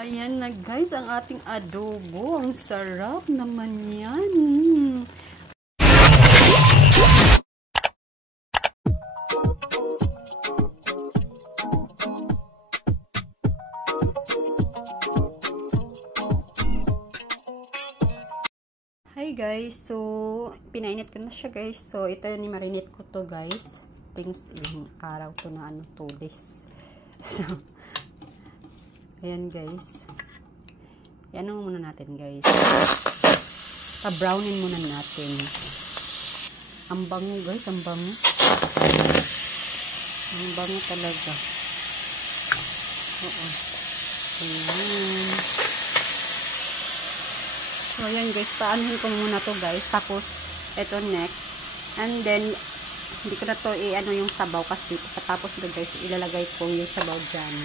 Ayan na guys, ang ating adobo. Ang sarap naman yan. Hi guys, so pinainit ko na siya guys. So ito yung marinate ko to guys. Things in araw to na 2 days. So ayan guys. Yan muna natin guys. Pa-brownin muna natin. Ang bango guys, ang bango. Ang bango talaga. Oo. Ayan. So ayan guys, paanuhin ko muna to guys. Tapos, ito next. And then, hindi ko na to i-ano yung sabaw kasi tapos ito guys, ilalagay ko yung sabaw dyan.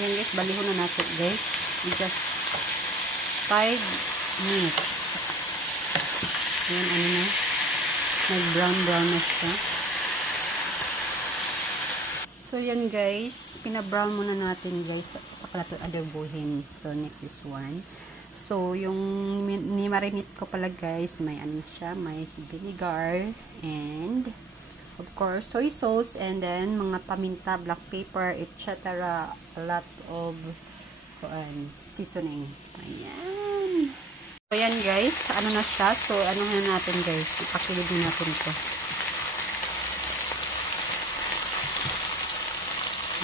Ayan guys, balihon na natin guys. Just 5 minutes. Ayan, ano na. Nag-brown na siya. So, yan guys. Pina-brown muna natin guys. Saka natin adobohin. So, next is one. So, yung ni-marinate ko pala guys, may ano siya, may vinegar and of course, soy sauce and then mga paminta, black pepper, etc. A lot of seasoning. Ayan. So, yan guys. Ano na siya? So, ano na natin guys? Ipakilid na natin ito.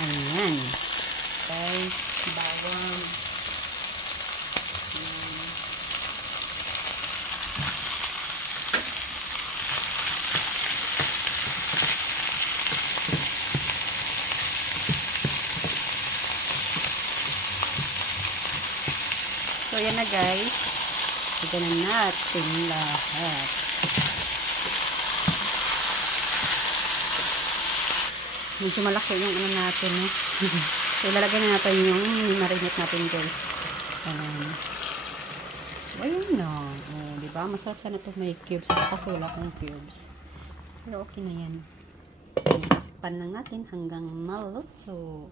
Ayan. Guys, bawang. So, yan na guys. Lagyan na natin lahat. Medyo malaki yung ano natin. Eh. So, ilalagay na natin yung marinate natin guys. So, ayun na. Oh, diba? Masarap sana ito may cubes. Kasi wala akong cubes. Pero okay na yan. Pan lang natin hanggang maluto.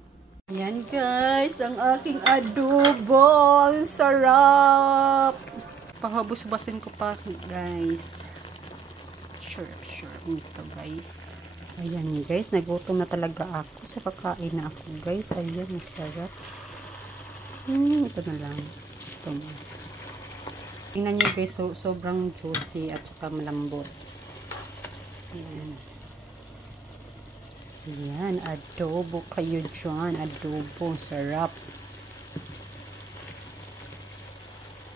Yan guys, ang aking adobo. Ang sarap. Panghabus-basin ko pa guys. Sure nito guys. Ayan guys, nagutom na talaga ako sa kakain na ako guys. Ayan, masarap. Ito na lang. Ito mo. Tingnan nyo guys, sobrang juicy at saka malambot. Ayan. Ayan, adobo kayo dyan. Adobo, sarap.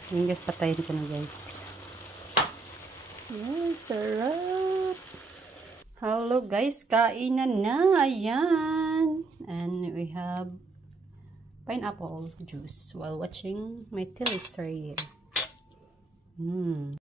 Ayan guys, patayin ko na guys. Ayan, sarap. Hello guys, kainan na. Ayan. And we have pineapple juice while watching my teleserye.